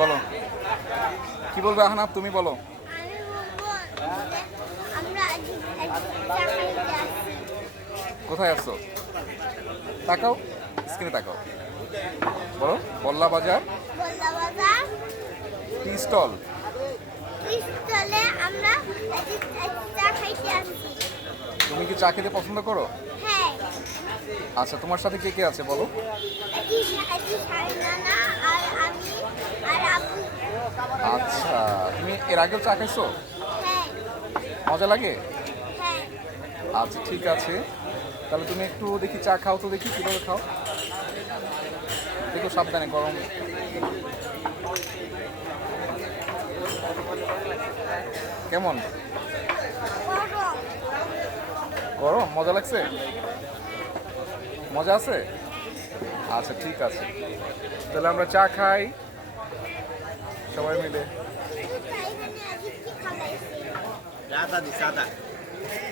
বলো, কি বলবে আহনাফ, তুমি বলো। আমি বলবো যে আমরা আজ চা খাইতে আসছি। কোথায় আসছো? তাকাও, স্ক্রিনে তাকাও, বলো। বল্লা বাজার বল্লা বাজার টি স্টল। চলে আমরা আজ চা খাইতে আসছি। তুমি কি চা খেতে পছন্দ করো? হ্যাঁ, আচ্ছা, তোমার সাথে কে কে আছে বলো। আজ সাইনানা আর আমি আর আবু। আচ্ছা, তুমি এর আগেও চা খাইছো? হ্যাঁ মজা লাগে? হ্যাঁ, আচ্ছা ঠিক আছে, তাহলে তুমি একটু দেখি চা খাও তো, দেখি কীভাবে খাও। দেখো সাবধানে, গরম। কেমন? গরম। গরম? মজা লাগছে? মজা আছে? আচ্ছা ঠিক আছে, তাহলে আমরা চা খাই সবাই মিলে। কিন্তু তাই মানে আজ কি খালাইছে? সাদা